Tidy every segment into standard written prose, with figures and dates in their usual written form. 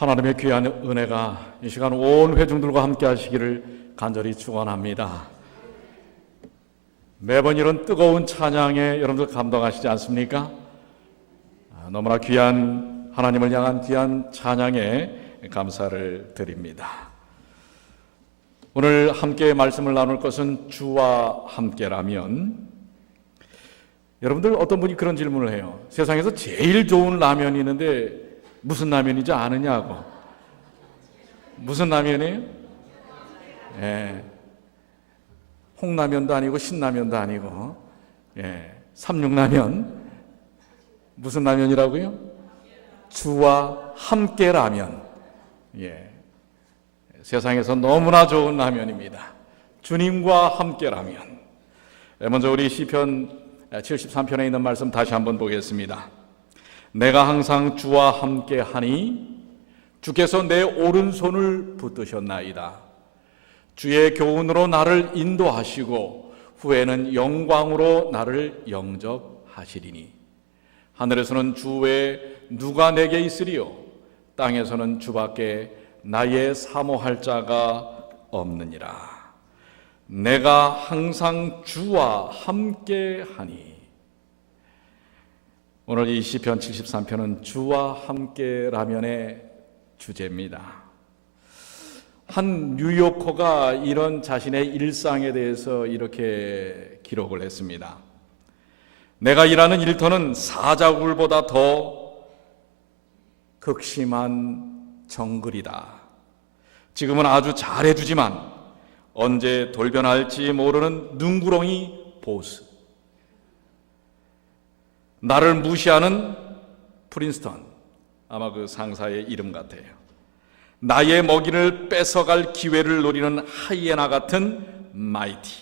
하나님의 귀한 은혜가 이 시간 온 회중들과 함께 하시기를 간절히 축원합니다. 매번 이런 뜨거운 찬양에 여러분들 감동하시지 않습니까? 너무나 귀한 하나님을 향한 귀한 찬양에 감사를 드립니다. 오늘 함께 말씀을 나눌 것은 주와 함께라면, 여러분들 어떤 분이 그런 질문을 해요. 세상에서 제일 좋은 라면이 있는데 무슨 라면인지 아느냐고. 무슨 라면이에요? 홍라면도 아니고 신라면도 아니고, 삼육라면. 무슨 라면이라고요? 주와 함께 라면. 세상에서 너무나 좋은 라면입니다. 주님과 함께 라면. 먼저 우리 시편 73편에 있는 말씀 다시 한번 보겠습니다. 내가 항상 주와 함께 하니 주께서 내 오른손을 붙드셨나이다. 주의 교훈으로 나를 인도하시고 후에는 영광으로 나를 영접하시리니 하늘에서는 주 외에 누가 내게 있으리요 땅에서는 주밖에 나의 사모할 자가 없느니라. 내가 항상 주와 함께 하니. 오늘 이 시편 73편은 주와 함께라면의 주제입니다. 한 뉴요커가 이런 자신의 일상에 대해서 이렇게 기록을 했습니다. 내가 일하는 일터는 사자굴보다 더 극심한 정글이다. 지금은 아주 잘해주지만 언제 돌변할지 모르는 눈구렁이 보스. 나를 무시하는 프린스턴, 아마 그 상사의 이름 같아요. 나의 먹이를 뺏어갈 기회를 노리는 하이에나 같은 마이티.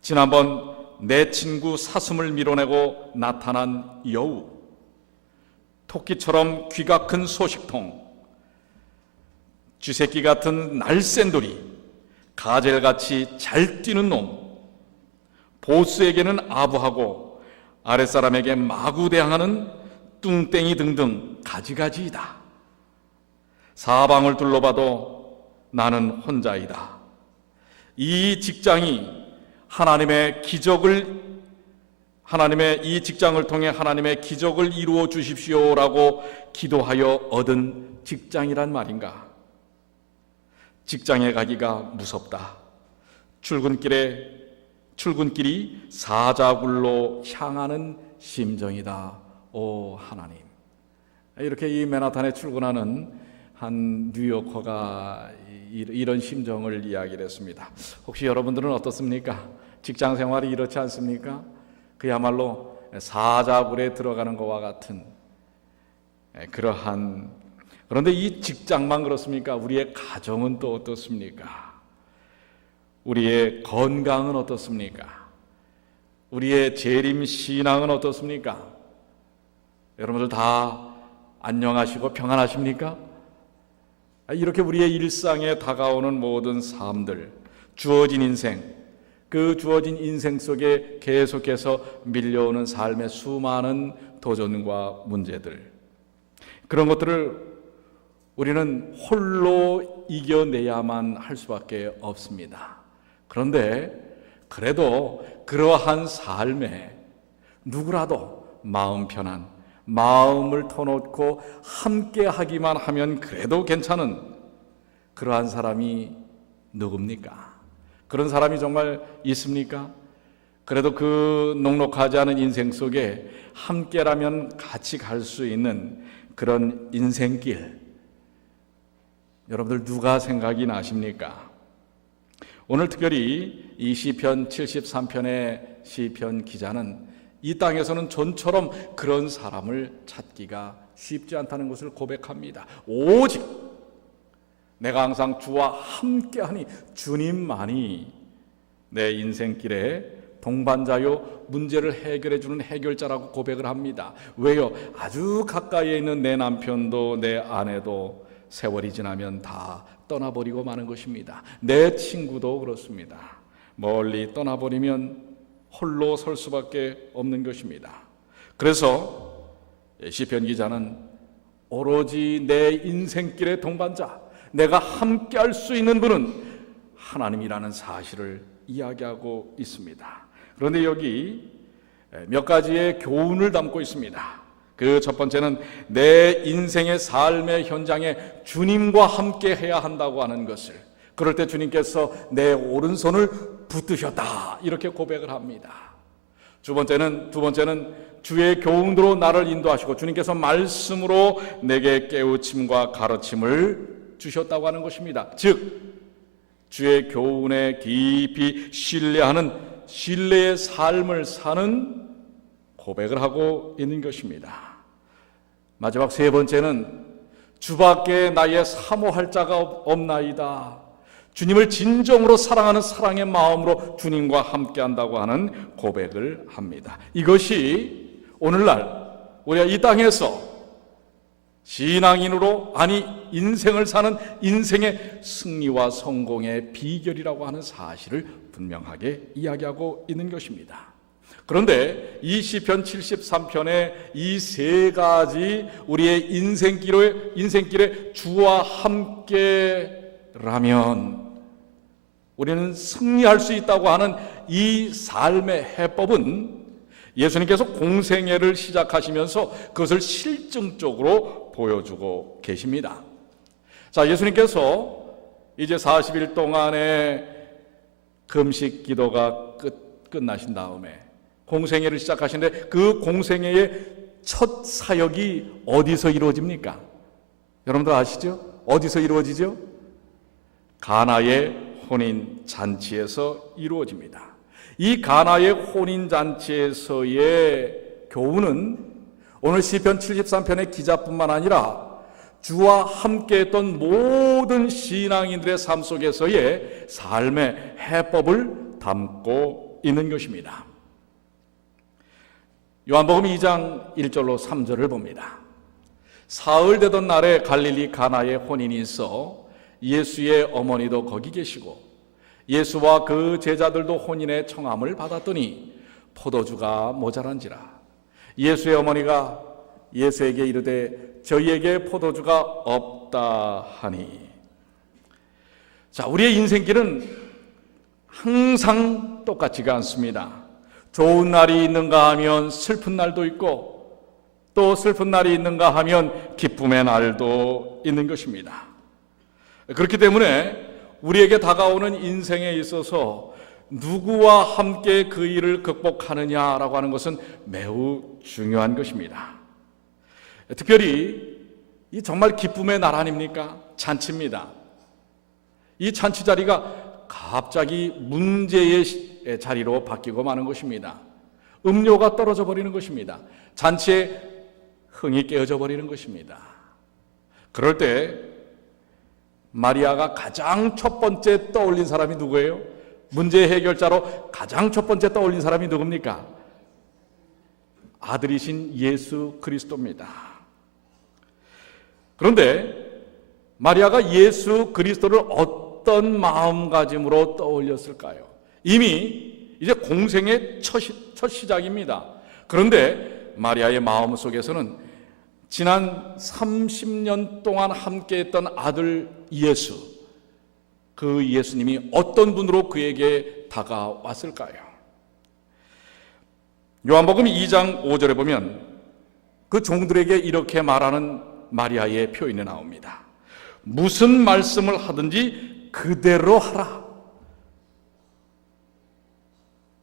지난번 내 친구 사슴을 밀어내고 나타난 여우. 토끼처럼 귀가 큰 소식통. 쥐새끼 같은 날쌘돌이. 가젤같이 잘 뛰는 놈. 보스에게는 아부하고 아랫사람에게 마구대항하는 뚱땡이 등등 가지가지이다. 사방을 둘러봐도 나는 혼자이다. 이 직장이 이 직장을 통해 하나님의 기적을 이루어 주십시오라고 기도하여 얻은 직장이란 말인가? 직장에 가기가 무섭다. 출근길이 사자굴로 향하는 심정이다. 오 하나님. 이렇게 이 맨하탄에 출근하는 한 뉴요커가 이런 심정을 이야기를 했습니다. 혹시 여러분들은 어떻습니까? 직장 생활이 이렇지 않습니까? 그야말로 사자굴에 들어가는 것과 같은 그러한. 그런데 이 직장만 그렇습니까? 우리의 가정은 또 어떻습니까? 우리의 건강은 어떻습니까? 우리의 재림 신앙은 어떻습니까? 여러분들 다 안녕하시고 평안하십니까? 이렇게 우리의 일상에 다가오는 모든 삶들, 주어진 인생, 그 주어진 인생 속에 계속해서 밀려오는 삶의 수많은 도전과 문제들, 그런 것들을 우리는 홀로 이겨내야만 할 수밖에 없습니다. 그런데 그래도 그러한 삶에 누구라도 마음 편한, 마음을 터놓고 함께 하기만 하면 그래도 괜찮은 그러한 사람이 누굽니까? 그런 사람이 정말 있습니까? 그래도 그 녹록하지 않은 인생 속에 함께라면 같이 갈 수 있는 그런 인생길, 여러분들 누가 생각이 나십니까? 오늘 특별히 이 시편 73편의 시편 기자는 이 땅에서는 전처럼 그런 사람을 찾기가 쉽지 않다는 것을 고백합니다. 오직 내가 항상 주와 함께하니 주님만이 내 인생길에 동반자요 문제를 해결해 주는 해결자라고 고백을 합니다. 왜요? 아주 가까이에 있는 내 남편도 내 아내도 세월이 지나면 다 떠나버리고 마는 것입니다. 내 친구도 그렇습니다. 멀리 떠나버리면 홀로 설 수밖에 없는 것입니다. 그래서 시편 기자는 오로지 내 인생길의 동반자, 내가 함께 할 수 있는 분은 하나님이라는 사실을 이야기하고 있습니다. 그런데 여기 몇 가지의 교훈을 담고 있습니다. 그 첫 번째는 내 인생의 삶의 현장에 주님과 함께 해야 한다고 하는 것을, 그럴 때 주님께서 내 오른손을 붙드셨다 이렇게 고백을 합니다. 두 번째는 주의 교훈으로 나를 인도하시고 주님께서 말씀으로 내게 깨우침과 가르침을 주셨다고 하는 것입니다. 즉 주의 교훈에 깊이 신뢰하는 신뢰의 삶을 사는 고백을 하고 있는 것입니다. 마지막 세 번째는 주밖에 나의 사모할 자가 없나이다. 주님을 진정으로 사랑하는 사랑의 마음으로 주님과 함께한다고 하는 고백을 합니다. 이것이 오늘날 우리가 이 땅에서 신앙인으로, 아니 인생을 사는 인생의 승리와 성공의 비결이라고 하는 사실을 분명하게 이야기하고 있는 것입니다. 그런데 이 시편 73편의 이 세 가지 우리의 인생길에 주와 함께라면 우리는 승리할 수 있다고 하는 이 삶의 해법은 예수님께서 공생애를 시작하시면서 그것을 실증적으로 보여주고 계십니다. 자, 예수님께서 이제 40일 동안의 금식 기도가 끝나신 다음에 공생애를 시작하시는데 그 공생애의 첫 사역이 어디서 이루어집니까? 여러분들 아시죠? 어디서 이루어지죠? 가나의 혼인 잔치에서 이루어집니다. 이 가나의 혼인 잔치에서의 교훈은 오늘 시편 73편의 기자뿐만 아니라 주와 함께했던 모든 신앙인들의 삶 속에서의 삶의 해법을 담고 있는 것입니다. 요한복음 2장 1절로 3절을 봅니다. 사흘 되던 날에 갈릴리 가나에 혼인이 있어 예수의 어머니도 거기 계시고 예수와 그 제자들도 혼인의 청함을 받았더니 포도주가 모자란지라. 예수의 어머니가 예수에게 이르되 저희에게 포도주가 없다 하니. 자, 우리의 인생길은 항상 똑같지가 않습니다. 좋은 날이 있는가 하면 슬픈 날도 있고 또 슬픈 날이 있는가 하면 기쁨의 날도 있는 것입니다. 그렇기 때문에 우리에게 다가오는 인생에 있어서 누구와 함께 그 일을 극복하느냐라고 하는 것은 매우 중요한 것입니다. 특별히 이 정말 기쁨의 날 아닙니까? 잔치입니다. 이 잔치 자리가 갑자기 문제의 자리로 바뀌고 마는 것입니다. 음료가 떨어져 버리는 것입니다. 잔치에 흥이 깨어져 버리는 것입니다. 그럴 때 마리아가 가장 첫 번째 떠올린 사람이 누구예요? 문제 해결자로 가장 첫 번째 떠올린 사람이 누굽니까? 아들이신 예수 그리스도입니다. 그런데 마리아가 예수 그리스도를 어떤 마음가짐으로 떠올렸을까요? 이미 이제 공생의 첫 시작입니다. 그런데 마리아의 마음 속에서는 지난 30년 동안 함께했던 아들 예수, 그 예수님이 어떤 분으로 그에게 다가왔을까요? 요한복음 2장 5절에 보면 그 종들에게 이렇게 말하는 마리아의 표현이 나옵니다. 무슨 말씀을 하든지 그대로 하라.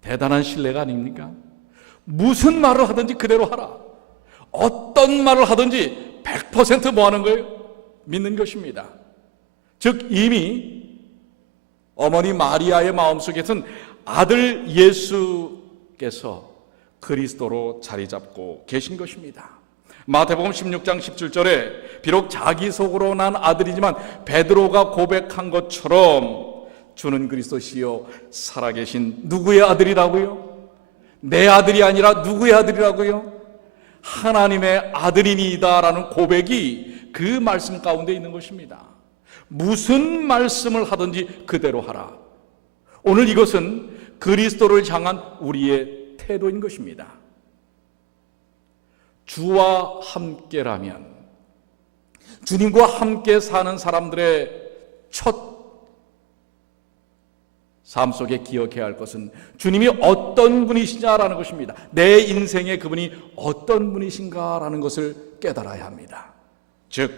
대단한 신뢰가 아닙니까? 무슨 말을 하든지 그대로 하라. 어떤 말을 하든지 100% 뭐 하는 거예요? 믿는 것입니다. 즉 이미 어머니 마리아의 마음속에서는 아들 예수께서 그리스도로 자리 잡고 계신 것입니다. 마태복음 16장 17절에 비록 자기 속으로 난 아들이지만 베드로가 고백한 것처럼 주는 그리스도시요 살아계신 누구의 아들이라고요? 내 아들이 아니라 누구의 아들이라고요? 하나님의 아들이니이다라는 고백이 그 말씀 가운데 있는 것입니다. 무슨 말씀을 하든지 그대로 하라. 오늘 이것은 그리스도를 향한 우리의 태도인 것입니다. 주와 함께라면 주님과 함께 사는 사람들의 첫 삶 속에 기억해야 할 것은 주님이 어떤 분이시냐라는 것입니다. 내 인생에 그분이 어떤 분이신가라는 것을 깨달아야 합니다. 즉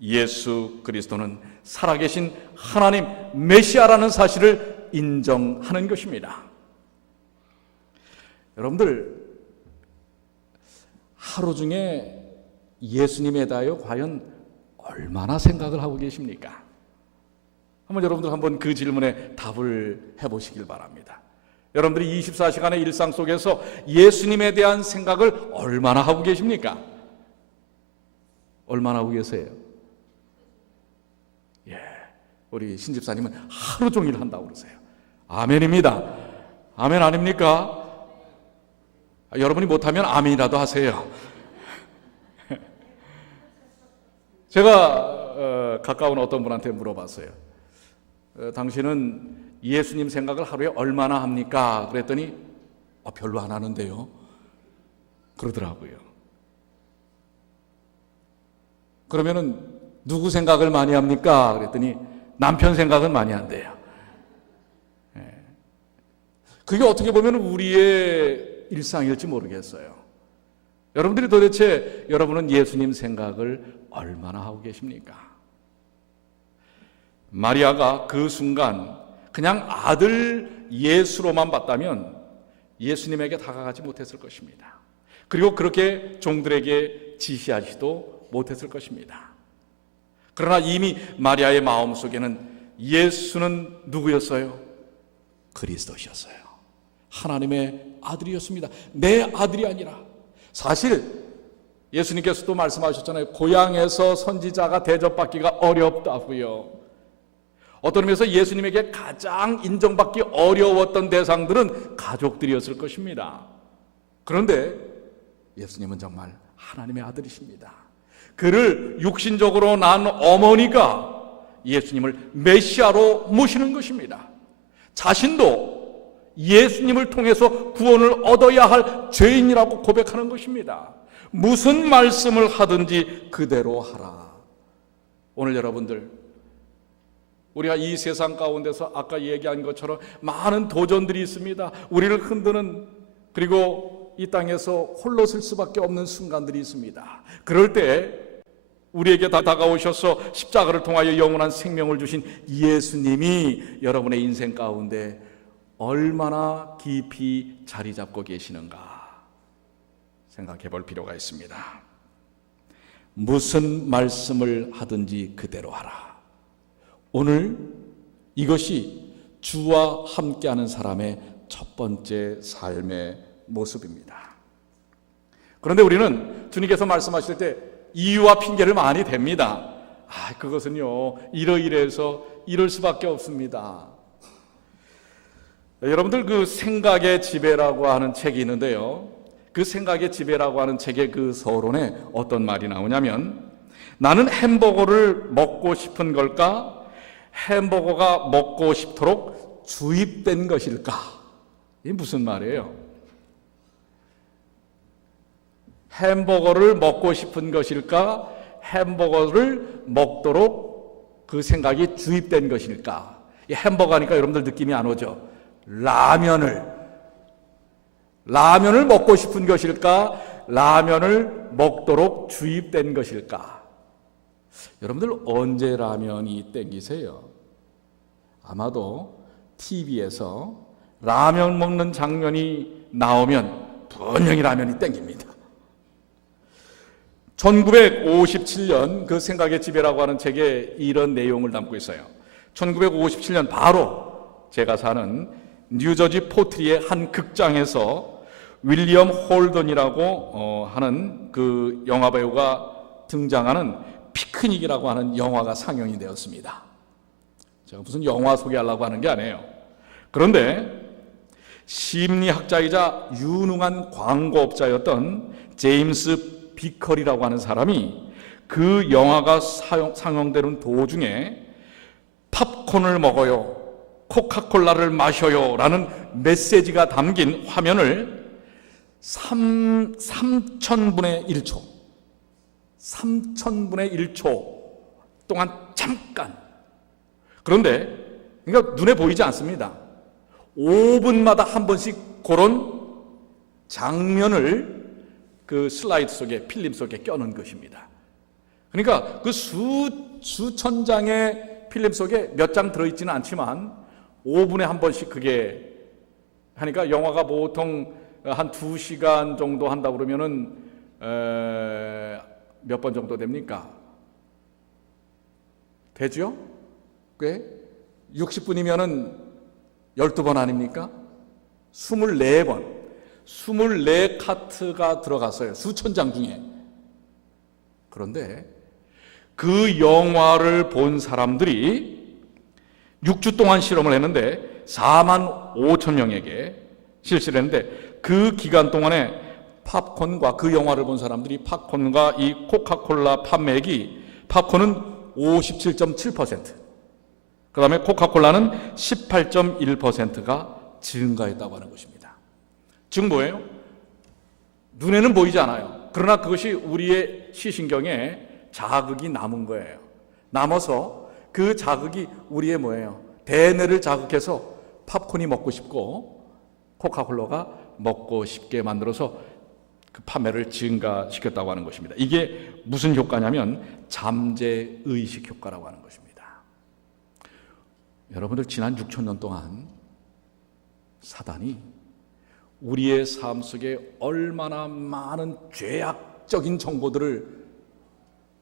예수 그리스도는 살아계신 하나님 메시아라는 사실을 인정하는 것입니다. 여러분들, 하루 중에 예수님에 대하여 과연 얼마나 생각을 하고 계십니까? 여러분들 한번 그 질문에 답을 해보시길 바랍니다. 여러분들이 24시간의 일상 속에서 예수님에 대한 생각을 얼마나 하고 계십니까? 얼마나 하고 계세요? 우리 신집사님은 하루 종일 한다고 그러세요. 아멘입니다. 아멘 아닙니까? 여러분이 못하면 아멘이라도 하세요. 제가 가까운 어떤 분한테 물어봤어요. 당신은 예수님 생각을 하루에 얼마나 합니까? 그랬더니 별로 안 하는데요, 그러더라고요. 그러면은 누구 생각을 많이 합니까? 그랬더니 남편 생각은 많이 한대요. 그게 어떻게 보면 우리의 일상일지 모르겠어요. 여러분들이 도대체 여러분은 예수님 생각을 얼마나 하고 계십니까? 마리아가 그 순간 그냥 아들 예수로만 봤다면 예수님에게 다가가지 못했을 것입니다. 그리고 그렇게 종들에게 지시하지도 못했을 것입니다. 그러나 이미 마리아의 마음속에는 예수는 누구였어요? 그리스도셨어요. 하나님의 아들이었습니다. 내 아들이 아니라. 사실 예수님께서도 말씀하셨잖아요. 고향에서 선지자가 대접받기가 어렵다고요. 어떤 의미에서 예수님에게 가장 인정받기 어려웠던 대상들은 가족들이었을 것입니다. 그런데 예수님은 정말 하나님의 아들이십니다. 그를 육신적으로 낳은 어머니가 예수님을 메시아로 모시는 것입니다. 자신도 예수님을 통해서 구원을 얻어야 할 죄인이라고 고백하는 것입니다. 무슨 말씀을 하든지 그대로 하라. 오늘 여러분들, 우리가 이 세상 가운데서 아까 얘기한 것처럼 많은 도전들이 있습니다. 우리를 흔드는, 그리고 이 땅에서 홀로 설 수밖에 없는 순간들이 있습니다. 그럴 때 우리에게 다가오셔서 십자가를 통하여 영원한 생명을 주신 예수님이 여러분의 인생 가운데 얼마나 깊이 자리 잡고 계시는가 생각해 볼 필요가 있습니다. 무슨 말씀을 하든지 그대로 하라. 오늘 이것이 주와 함께하는 사람의 첫 번째 삶의 모습입니다. 그런데 우리는 주님께서 말씀하실 때 이유와 핑계를 많이 댑니다. 그것은요, 이러이러해서 이럴 수밖에 없습니다. 여러분들, 그 생각의 지배라고 하는 책이 있는데요, 그 생각의 지배라고 하는 책의 그 서론에 어떤 말이 나오냐면, 나는 햄버거를 먹고 싶은 걸까? 햄버거가 먹고 싶도록 주입된 것일까? 이게 무슨 말이에요? 햄버거를 먹고 싶은 것일까? 햄버거를 먹도록 그 생각이 주입된 것일까? 이 햄버거 하니까 여러분들 느낌이 안 오죠? 라면을 먹고 싶은 것일까? 라면을 먹도록 주입된 것일까? 여러분들 언제 라면이 땡기세요? 아마도 TV에서 라면 먹는 장면이 나오면 분명히 라면이 땡깁니다. 1957년 그 생각의 지배라고 하는 책에 이런 내용을 담고 있어요. 1957년 바로 제가 사는 뉴저지 포트리의 한 극장에서 윌리엄 홀던이라고 하는 그 영화배우가 등장하는 피크닉이라고 하는 영화가 상영이 되었습니다. 제가 무슨 영화 소개하려고 하는 게 아니에요. 그런데 심리학자이자 유능한 광고업자였던 제임스 비컬이라고 하는 사람이 그 영화가 상영되는 도중에 팝콘을 먹어요, 코카콜라를 마셔요 라는 메시지가 담긴 화면을 3,000분의 1초 3,000분의 1초 동안 잠깐. 그런데 그러니까 눈에 보이지 않습니다. 5분마다 한 번씩 그런 장면을 그 슬라이드 속에, 필름 속에 껴놓은 것입니다. 그러니까 그 수천 장의 필름 속에 몇 장 들어있지는 않지만 5분에 한 번씩 그게 하니까, 영화가 보통 한 2시간 정도 한다고 그러면은 몇 번 정도 됩니까? 되죠? 꽤? 60분이면은 12번 아닙니까? 24번. 24카트가 들어갔어요. 수천 장 중에. 그런데 그 영화를 본 사람들이 6주 동안 실험을 했는데 4만 5천 명에게 실시를 했는데, 그 기간 동안에 팝콘과, 그 영화를 본 사람들이 팝콘과 이 코카콜라 판매액이, 팝콘은 57.7%, 그 다음에 코카콜라는 18.1%가 증가했다고 하는 것입니다. 즉 뭐예요? 눈에는 보이지 않아요. 그러나 그것이 우리의 시신경에 자극이 남은 거예요. 남아서 그 자극이 우리의 뭐예요? 대뇌를 자극해서 팝콘이 먹고 싶고 코카콜라가 먹고 싶게 만들어서 그 판매를 증가시켰다고 하는 것입니다. 이게 무슨 효과냐면 잠재의식 효과라고 하는 것입니다. 여러분들, 지난 6,000년 동안 사단이 우리의 삶 속에 얼마나 많은 죄악적인 정보들을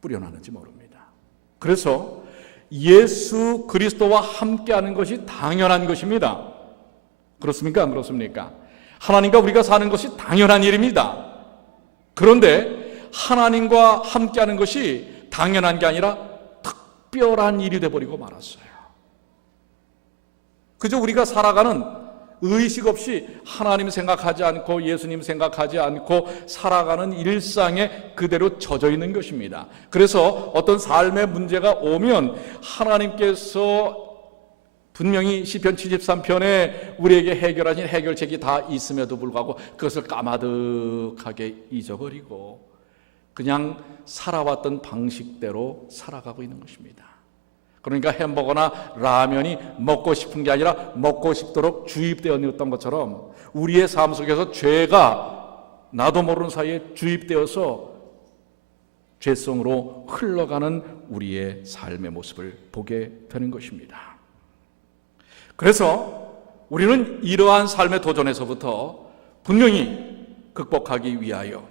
뿌려놨는지 모릅니다. 그래서 예수 그리스도와 함께하는 것이 당연한 것입니다. 그렇습니까? 안 그렇습니까? 하나님과 우리가 사는 것이 당연한 일입니다. 그런데 하나님과 함께하는 것이 당연한 게 아니라 특별한 일이 되어버리고 말았어요. 그저 우리가 살아가는, 의식 없이 하나님 생각하지 않고 예수님 생각하지 않고 살아가는 일상에 그대로 젖어 있는 것입니다. 그래서 어떤 삶의 문제가 오면 하나님께서 분명히 시편 73편에 우리에게 해결하신 해결책이 다 있음에도 불구하고 그것을 까마득하게 잊어버리고 그냥 살아왔던 방식대로 살아가고 있는 것입니다. 그러니까 햄버거나 라면이 먹고 싶은 게 아니라 먹고 싶도록 주입되었던 것처럼 우리의 삶 속에서 죄가 나도 모르는 사이에 주입되어서 죄성으로 흘러가는 우리의 삶의 모습을 보게 되는 것입니다. 그래서 우리는 이러한 삶의 도전에서부터 분명히 극복하기 위하여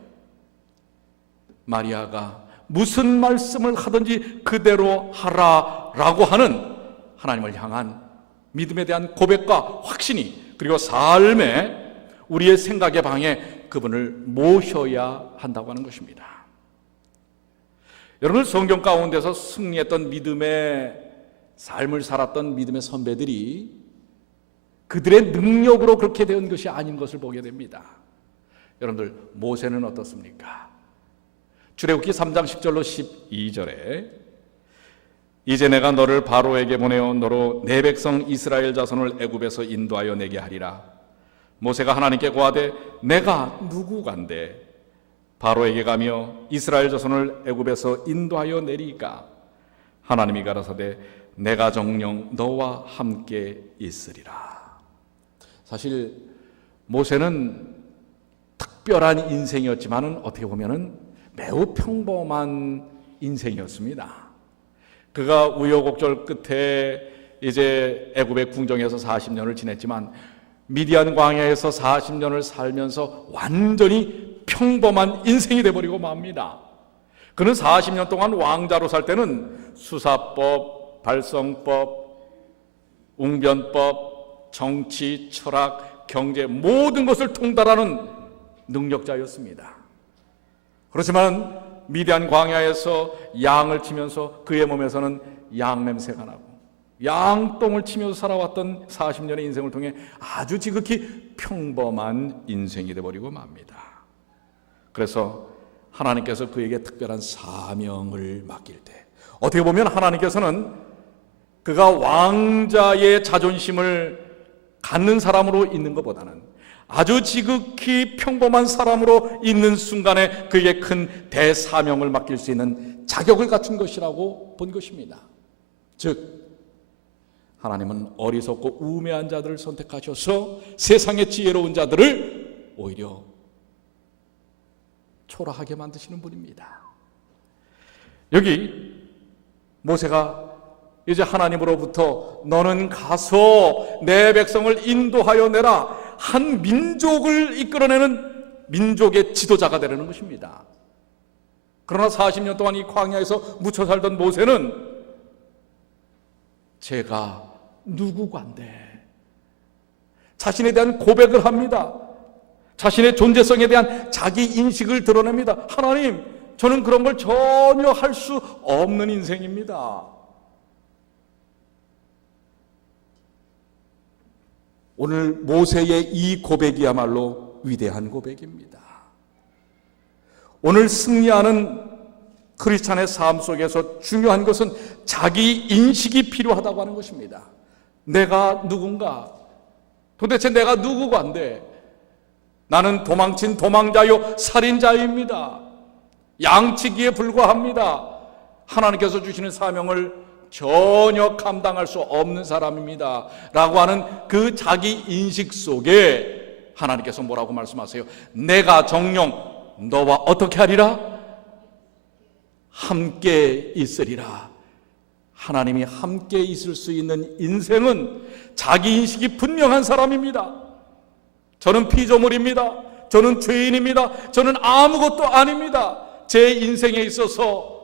마리아가 무슨 말씀을 하든지 그대로 하라라고 하는 하나님을 향한 믿음에 대한 고백과 확신이, 그리고 삶에 우리의 생각의 방에 그분을 모셔야 한다고 하는 것입니다. 여러분, 성경 가운데서 승리했던 믿음의 삶을 살았던 믿음의 선배들이 그들의 능력으로 그렇게 된 것이 아닌 것을 보게 됩니다. 여러분들, 모세는 어떻습니까? 출애굽기 3장 10절로 12절에 이제 내가 너를 바로에게 보내어 너로 내 백성 이스라엘 자손을 애굽에서 인도하여 내게 하리라. 모세가 하나님께 고하되 내가 누구간데 바로에게 가며 이스라엘 자손을 애굽에서 인도하여 내리까? 하나님이 가라사대 내가 정녕 너와 함께 있으리라. 사실 모세는 특별한 인생이었지만은 어떻게 보면은 매우 평범한 인생이었습니다. 그가 우여곡절 끝에 이제 애굽의 궁정에서 40년을 지냈지만 미디안 광야에서 40년을 살면서 완전히 평범한 인생이 돼버리고 맙니다. 그는 40년 동안 왕자로 살 때는 수사법, 발성법, 웅변법, 정치, 철학, 경제 모든 것을 통달하는 능력자였습니다. 그렇지만 미디안 광야에서 양을 치면서 그의 몸에서는 양 냄새가 나고 양똥을 치면서 살아왔던 40년의 인생을 통해 아주 지극히 평범한 인생이 되어버리고 맙니다. 그래서 하나님께서 그에게 특별한 사명을 맡길 때 어떻게 보면 하나님께서는 그가 왕자의 자존심을 갖는 사람으로 있는 것보다는 아주 지극히 평범한 사람으로 있는 순간에 그에게 큰 대사명을 맡길 수 있는 자격을 갖춘 것이라고 본 것입니다. 즉 하나님은 어리석고 우매한 자들을 선택하셔서 세상의 지혜로운 자들을 오히려 초라하게 만드시는 분입니다. 여기 모세가 이제 하나님으로부터 너는 가서 내 백성을 인도하여 내라, 한 민족을 이끌어내는 민족의 지도자가 되려는 것입니다. 그러나 40년 동안 이 광야에서 묻혀 살던 모세는 제가 누구간데, 자신에 대한 고백을 합니다. 자신의 존재성에 대한 자기 인식을 드러냅니다. 하나님, 저는 그런 걸 전혀 할 수 없는 인생입니다. 오늘 모세의 이 고백이야말로 위대한 고백입니다. 오늘 승리하는 크리스찬의 삶 속에서 중요한 것은 자기 인식이 필요하다고 하는 것입니다. 내가 누군가? 도대체 내가 누구간데? 나는 도망친 도망자요 살인자입니다. 양치기에 불과합니다. 하나님께서 주시는 사명을 전혀 감당할 수 없는 사람입니다 라고 하는 그 자기 인식 속에 하나님께서 뭐라고 말씀하세요? 내가 정녕 너와 어떻게 하리라? 함께 있으리라. 하나님이 함께 있을 수 있는 인생은 자기 인식이 분명한 사람입니다. 저는 피조물입니다. 저는 죄인입니다. 저는 아무것도 아닙니다. 제 인생에 있어서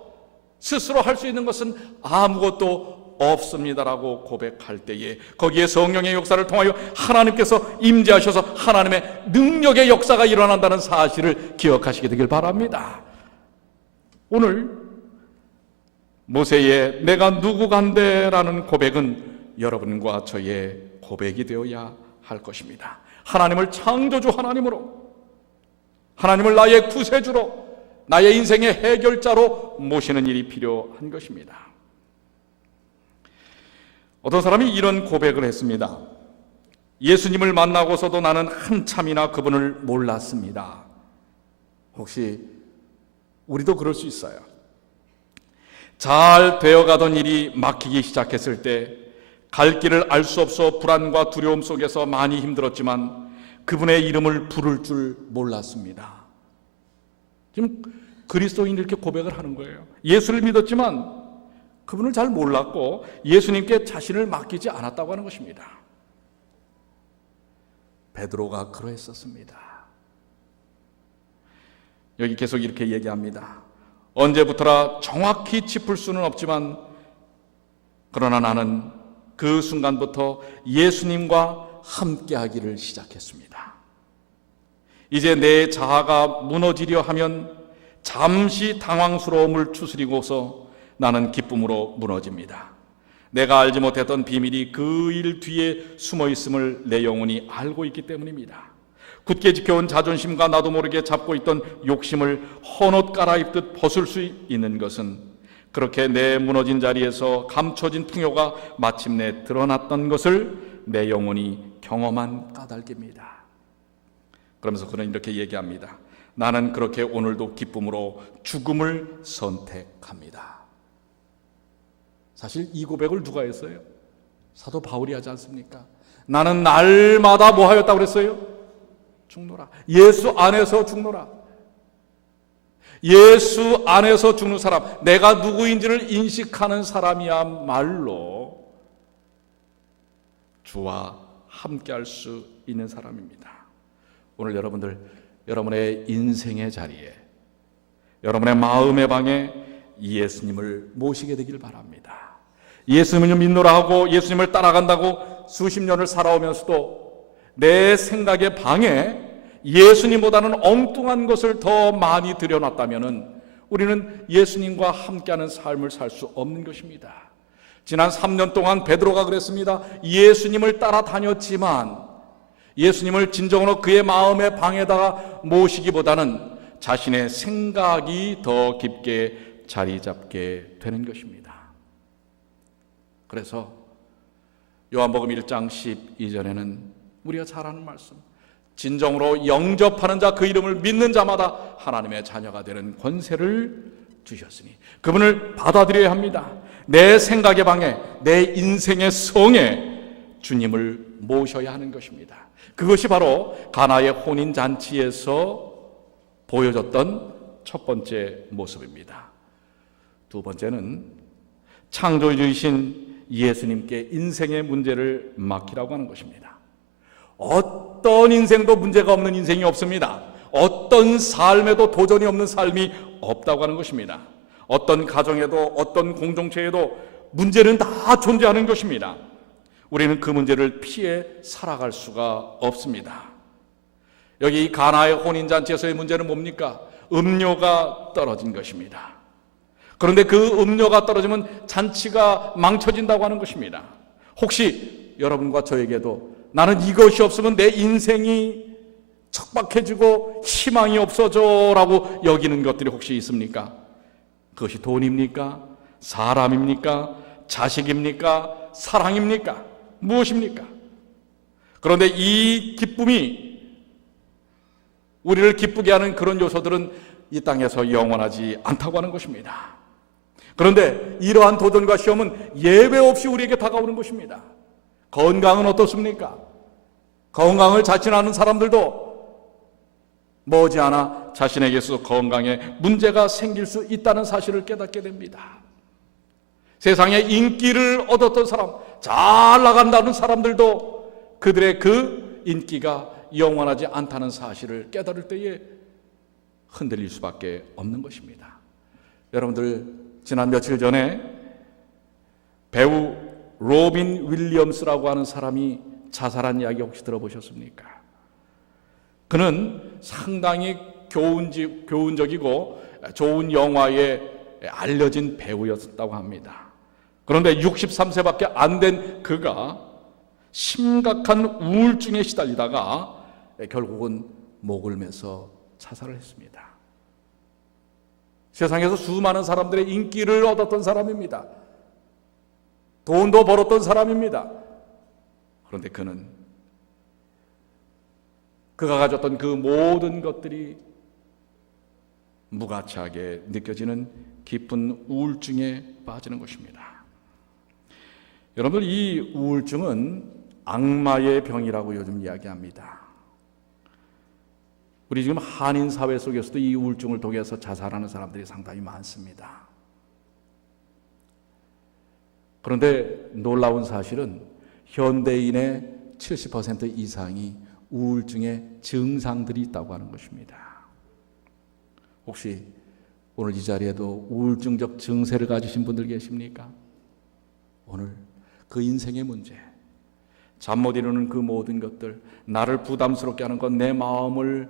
스스로 할 수 있는 것은 아무것도 없습니다라고 고백할 때에 거기에 성령의 역사를 통하여 하나님께서 임재하셔서 하나님의 능력의 역사가 일어난다는 사실을 기억하시게 되길 바랍니다. 오늘 모세의 내가 누구간데라는 고백은 여러분과 저의 고백이 되어야 할 것입니다. 하나님을 창조주 하나님으로, 하나님을 나의 구세주로, 나의 인생의 해결자로 모시는 일이 필요한 것입니다. 어떤 사람이 이런 고백을 했습니다. 예수님을 만나고서도 나는 한참이나 그분을 몰랐습니다. 혹시 우리도 그럴 수 있어요. 잘 되어가던 일이 막히기 시작했을 때 갈 길을 알 수 없어 불안과 두려움 속에서 많이 힘들었지만 그분의 이름을 부를 줄 몰랐습니다. 지금 그리스도인이 이렇게 고백을 하는 거예요. 예수를 믿었지만 그분을 잘 몰랐고 예수님께 자신을 맡기지 않았다고 하는 것입니다. 베드로가 그러했었습니다. 여기 계속 이렇게 얘기합니다. 언제부터라 정확히 짚을 수는 없지만 그러나 나는 그 순간부터 예수님과 함께하기를 시작했습니다. 이제 내 자아가 무너지려 하면 잠시 당황스러움을 추스리고서 나는 기쁨으로 무너집니다. 내가 알지 못했던 비밀이 그 일 뒤에 숨어 있음을 내 영혼이 알고 있기 때문입니다. 굳게 지켜온 자존심과 나도 모르게 잡고 있던 욕심을 헌옷 갈아입듯 벗을 수 있는 것은 그렇게 내 무너진 자리에서 감춰진 풍요가 마침내 드러났던 것을 내 영혼이 경험한 까닭입니다. 그러면서 그는 이렇게 얘기합니다. 나는 그렇게 오늘도 기쁨으로 죽음을 선택합니다. 사실 이 고백을 누가 했어요? 사도 바울이 하지 않습니까? 나는 날마다 뭐 하였다고 그랬어요? 죽노라. 예수 안에서 죽노라. 예수 안에서 죽는 사람, 내가 누구인지를 인식하는 사람이야말로 주와 함께할 수 있는 사람입니다. 오늘 여러분들, 여러분의 인생의 자리에, 여러분의 마음의 방에 예수님을 모시게 되길 바랍니다. 예수님을 믿노라 하고 예수님을 따라간다고 수십 년을 살아오면서도 내 생각의 방에 예수님보다는 엉뚱한 것을 더 많이 들여놨다면 우리는 예수님과 함께하는 삶을 살 수 없는 것입니다. 지난 3년 동안 베드로가 그랬습니다. 예수님을 따라다녔지만 예수님을 진정으로 그의 마음의 방에다가 모시기보다는 자신의 생각이 더 깊게 자리 잡게 되는 것입니다. 그래서 요한복음 1장 12절에는 우리가 잘 아는 말씀, 진정으로 영접하는 자, 그 이름을 믿는 자마다 하나님의 자녀가 되는 권세를 주셨으니 그분을 받아들여야 합니다. 내 생각의 방에, 내 인생의 성에 주님을 모셔야 하는 것입니다. 그것이 바로 가나의 혼인잔치에서 보여줬던 첫 번째 모습입니다. 두 번째는 창조주이신 예수님께 인생의 문제를 맡기라고 하는 것입니다. 어떤 인생도 문제가 없는 인생이 없습니다. 어떤 삶에도 도전이 없는 삶이 없다고 하는 것입니다. 어떤 가정에도 어떤 공동체에도 문제는 다 존재하는 것입니다. 우리는 그 문제를 피해 살아갈 수가 없습니다. 여기 가나의 혼인잔치에서의 문제는 뭡니까? 음료가 떨어진 것입니다. 그런데 그 음료가 떨어지면 잔치가 망쳐진다고 하는 것입니다. 혹시 여러분과 저에게도 나는 이것이 없으면 내 인생이 척박해지고 희망이 없어져 라고 여기는 것들이 혹시 있습니까? 그것이 돈입니까? 사람입니까? 자식입니까? 사랑입니까? 무엇입니까? 그런데 이 기쁨이 우리를 기쁘게 하는 그런 요소들은 이 땅에서 영원하지 않다고 하는 것입니다. 그런데 이러한 도전과 시험은 예외 없이 우리에게 다가오는 것입니다. 건강은 어떻습니까? 건강을 자신하는 사람들도 머지않아 자신에게 있어서 건강에 문제가 생길 수 있다는 사실을 깨닫게 됩니다. 세상에 인기를 얻었던 사람, 잘 나간다는 사람들도 그들의 그 인기가 영원하지 않다는 사실을 깨달을 때에 흔들릴 수밖에 없는 것입니다. 여러분들 지난 며칠 전에 배우 로빈 윌리엄스라고 하는 사람이 자살한 이야기 혹시 들어보셨습니까? 그는 상당히 교훈적이고 좋은 영화에 알려진 배우였다고 합니다. 그런데 63세밖에 안 된 그가 심각한 우울증에 시달리다가 결국은 목을 매서 자살을 했습니다. 세상에서 수많은 사람들의 인기를 얻었던 사람입니다. 돈도 벌었던 사람입니다. 그런데 그가 가졌던 그 모든 것들이 무가치하게 느껴지는 깊은 우울증에 빠지는 것입니다. 여러분들, 이 우울증은 악마의 병이라고 요즘 이야기합니다. 우리 지금 한인 사회 속에서도 이 우울증을 통해서 자살하는 사람들이 상당히 많습니다. 그런데 놀라운 사실은 현대인의 70% 이상이 우울증의 증상들이 있다고 하는 것입니다. 혹시 오늘 이 자리에도 우울증적 증세를 가지신 분들 계십니까? 오늘 그 인생의 문제, 잠 못 이루는 그 모든 것들, 나를 부담스럽게 하는 것, 내 마음을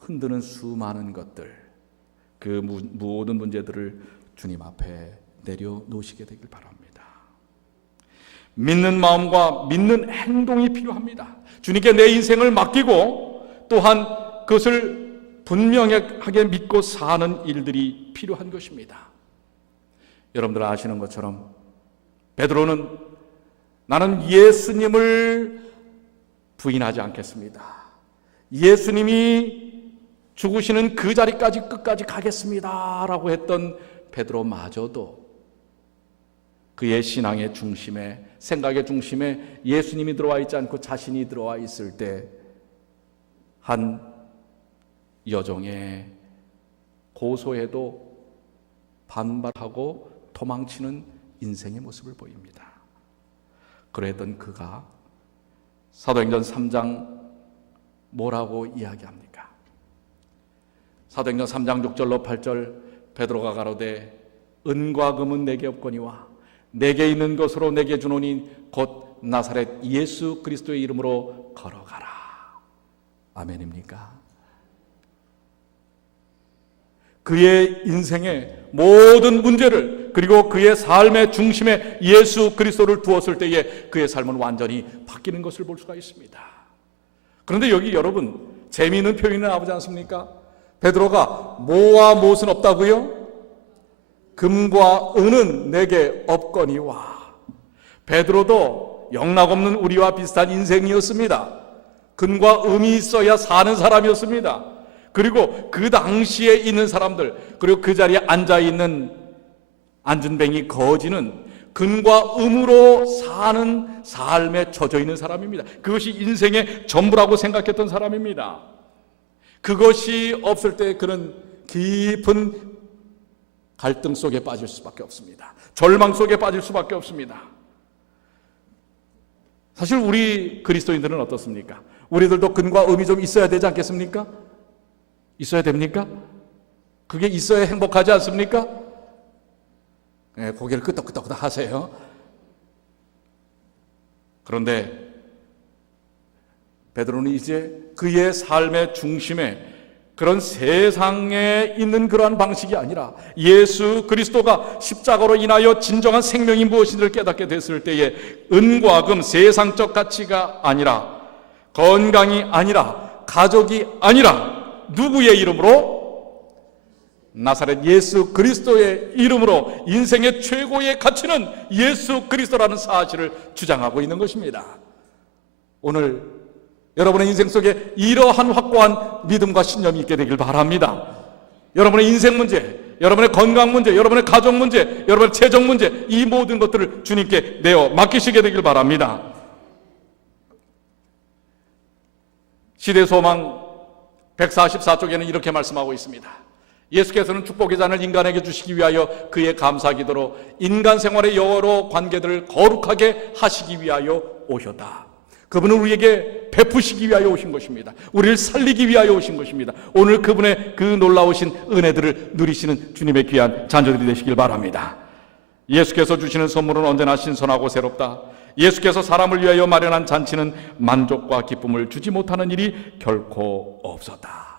흔드는 수많은 것들, 그 모든 문제들을 주님 앞에 내려놓으시게 되길 바랍니다. 믿는 마음과 믿는 행동이 필요합니다. 주님께 내 인생을 맡기고 또한 그것을 분명하게 믿고 사는 일들이 필요한 것입니다. 여러분들 아시는 것처럼 베드로는 나는 예수님을 부인하지 않겠습니다. 예수님이 죽으시는 그 자리까지 끝까지 가겠습니다 라고 했던 베드로마저도 그의 신앙의 중심에, 생각의 중심에 예수님이 들어와 있지 않고 자신이 들어와 있을 때 한 여종의 고소에도 반발하고 도망치는 인생의 모습을 보입니다. 그랬던 그가 사도행전 3장 뭐라고 이야기합니까? 사도행전 3장 6절로 8절 베드로가 가로되 은과 금은 내게 없거니와 내게 있는 것으로 내게 주노니 곧 나사렛 예수 그리스도의 이름으로 걸어가라. 아멘입니까? 그의 인생의 모든 문제를, 그리고 그의 삶의 중심에 예수 그리스도를 두었을 때에 그의 삶은 완전히 바뀌는 것을 볼 수가 있습니다. 그런데 여기 여러분 재미있는 표현이 나오지 않습니까? 베드로가 뭐와 무엇은 없다고요? 금과 은은 내게 없거니와. 베드로도 영락없는 우리와 비슷한 인생이었습니다. 근과 의미 있어야 사는 사람이었습니다. 그리고 그 당시에 있는 사람들, 그리고 그 자리에 앉아있는 안준뱅이 거지는 근과 의무로 사는 삶에 젖어 있는 사람입니다. 그것이 인생의 전부라고 생각했던 사람입니다. 그것이 없을 때 그는 깊은 갈등 속에 빠질 수밖에 없습니다. 절망 속에 빠질 수밖에 없습니다. 사실 우리 그리스도인들은 어떻습니까? 우리들도 근과 의미 좀 있어야 되지 않겠습니까? 있어야 됩니까? 그게 있어야 행복하지 않습니까? 네, 고개를 끄덕끄덕 하세요. 그런데 베드로는 이제 그의 삶의 중심에 그런 세상에 있는 그러한 방식이 아니라 예수 그리스도가 십자가로 인하여 진정한 생명이 무엇인지를 깨닫게 됐을 때에 은과 금, 세상적 가치가 아니라, 건강이 아니라, 가족이 아니라 누구의 이름으로? 나사렛 예수 그리스도의 이름으로 인생의 최고의 가치는 예수 그리스도라는 사실을 주장하고 있는 것입니다. 오늘 여러분의 인생 속에 이러한 확고한 믿음과 신념이 있게 되길 바랍니다. 여러분의 인생 문제, 여러분의 건강 문제, 여러분의 가족 문제, 여러분의 재정 문제, 이 모든 것들을 주님께 내어 맡기시게 되길 바랍니다. 시대소망 144쪽에는 이렇게 말씀하고 있습니다. 예수께서는 축복의 잔을 인간에게 주시기 위하여 그의 감사 기도로 인간 생활의 여러 관계들을 거룩하게 하시기 위하여 오셨다. 그분은 우리에게 베푸시기 위하여 오신 것입니다. 우리를 살리기 위하여 오신 것입니다. 오늘 그분의 그 놀라우신 은혜들을 누리시는 주님의 귀한 자녀들이 되시길 바랍니다. 예수께서 주시는 선물은 언제나 신선하고 새롭다. 예수께서 사람을 위하여 마련한 잔치는 만족과 기쁨을 주지 못하는 일이 결코 없었다.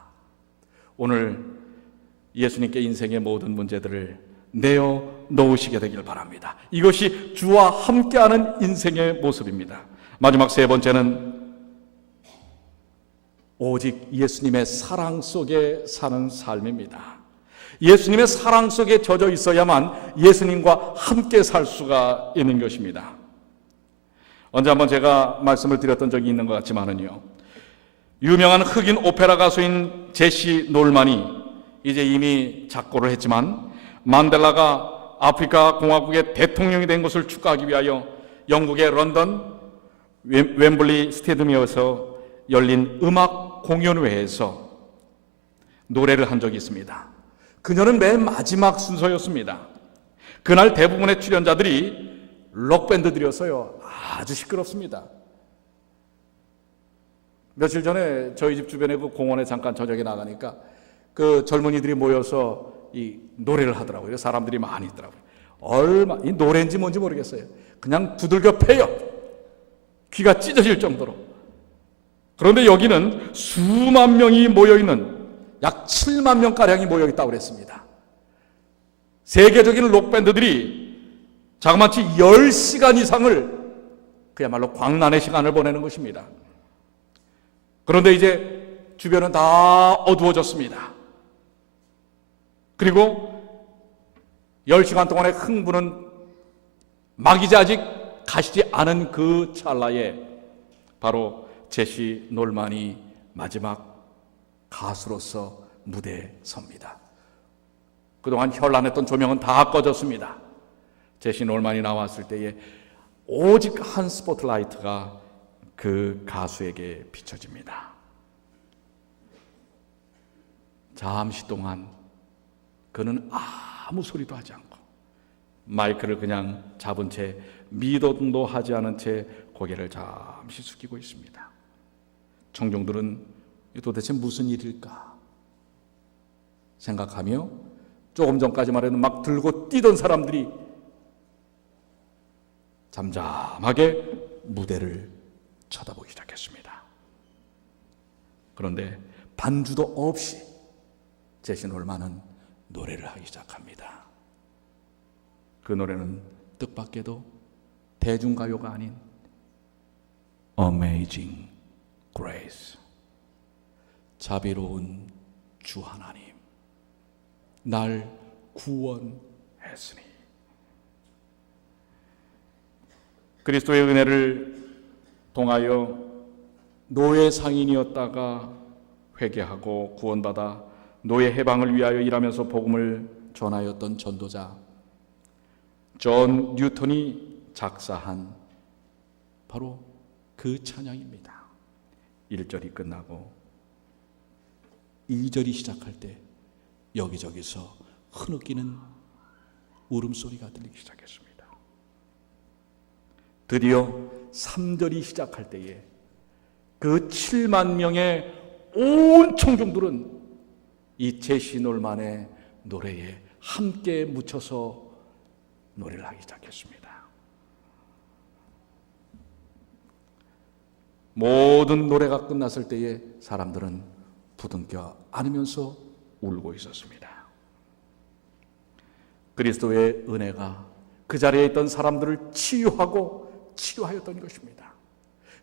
오늘 예수님께 인생의 모든 문제들을 내어 놓으시게 되길 바랍니다. 이것이 주와 함께하는 인생의 모습입니다. 마지막 세 번째는 오직 예수님의 사랑 속에 사는 삶입니다. 예수님의 사랑 속에 젖어 있어야만 예수님과 함께 살 수가 있는 것입니다. 언제 한번 제가 말씀을 드렸던 적이 있는 것 같지만은요, 유명한 흑인 오페라 가수인 제시 놀만이 이제 이미 작고를 했지만 만델라가 아프리카 공화국의 대통령이 된 것을 축하하기 위하여 영국의 런던 웸블리 스테디움에서 열린 음악 공연회에서 노래를 한 적이 있습니다. 그녀는 맨 마지막 순서였습니다. 그날 대부분의 출연자들이 록밴드들이었어요. 아주 시끄럽습니다. 며칠 전에 저희 집 주변에 그 공원에 잠깐 저녁에 나가니까 그 젊은이들이 모여서 이 노래를 하더라고요. 사람들이 많이 있더라고요. 이 노래인지 뭔지 모르겠어요. 그냥 두들겨 패요. 귀가 찢어질 정도로. 그런데 여기는 수만 명이 모여있는, 약 7만 명가량이 모여있다고 그랬습니다. 세계적인 록밴드들이 자그마치 10시간 이상을 그야말로 광란의 시간을 보내는 것입니다. 그런데 이제 주변은 다 어두워졌습니다. 그리고 10시간 동안의 흥분은 막 이제 아직 가시지 않은 그 찰나에 바로 제시 놀만이 마지막 가수로서 무대에 섭니다. 그동안 현란했던 조명은 다 꺼졌습니다. 제시 놀만이 나왔을 때에 오직 한 스포트라이트가 그 가수에게 비춰집니다. 잠시 동안 그는 아무 소리도 하지 않고 마이크를 그냥 잡은 채 미동도 하지 않은 채 고개를 잠시 숙이고 있습니다. 청중들은 도대체 무슨 일일까 생각하며 조금 전까지만 해도 막 들고 뛰던 사람들이 잠잠하게 무대를 쳐다보기 시작했습니다. 그런데 반주도 없이 제시 놀만은 노래를 하기 시작합니다. 그 노래는 뜻밖에도 대중가요가 아닌 Amazing Grace, 자비로운 주 하나님, 날 구원했으니. 그리스도의 은혜를 통하여 노예 상인이었다가 회개하고 구원받아 노예 해방을 위하여 일하면서 복음을 전하였던 전도자 존 뉴턴이 작사한 바로 그 찬양입니다. 1절이 끝나고 2절이 시작할 때 여기저기서 흐느끼는 울음소리가 들리기 시작했습니다. 드디어 3절이 시작할 때에 그 7만 명의 온 청중들은 이 제시 놀만의 노래에 함께 묻혀서 노래를 하기 시작했습니다. 모든 노래가 끝났을 때에 사람들은 부둥켜 안으면서 울고 있었습니다. 그리스도의 은혜가 그 자리에 있던 사람들을 치유하였던 것입니다.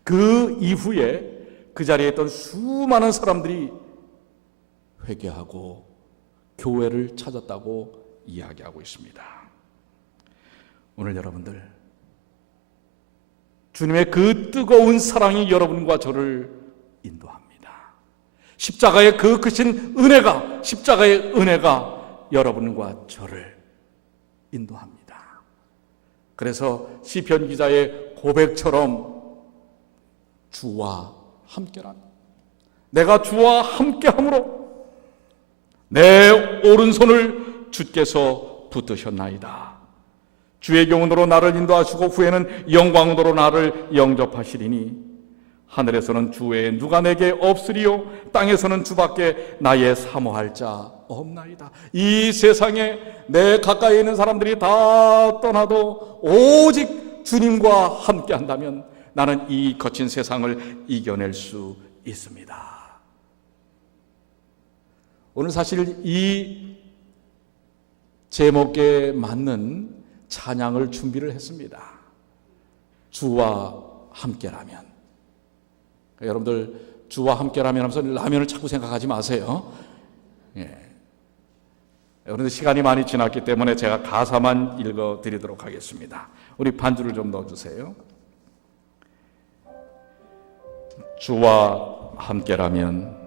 그 이후에 그 자리에 있던 수많은 사람들이 회개하고 교회를 찾았다고 이야기하고 있습니다. 오늘 여러분들, 주님의 그 뜨거운 사랑이 여러분과 저를 인도합니다. 십자가의 그 크신 은혜가, 십자가의 은혜가 여러분과 저를 인도합니다. 그래서 시편 기자의 고백처럼 주와 함께라면, 내가 주와 함께함으로 내 오른손을 주께서 붙드셨나이다. 주의 교훈으로 나를 인도하시고 후에는 영광으로 나를 영접하시리니 하늘에서는 주 외에 누가 내게 없으리요 땅에서는 주밖에 나의 사모할 자 없나이다. 이 세상에 내 가까이 있는 사람들이 다 떠나도 오직 주님과 함께 한다면 나는 이 거친 세상을 이겨낼 수 있습니다. 오늘 사실 이 제목에 맞는 찬양을 준비를 했습니다. 주와 함께라면. 여러분들 주와 함께라면 하면서 라면을 자꾸 생각하지 마세요. 예. 여러분들 시간이 많이 지났기 때문에 제가 가사만 읽어드리도록 하겠습니다. 우리 반주를 좀 넣어주세요. 주와 함께라면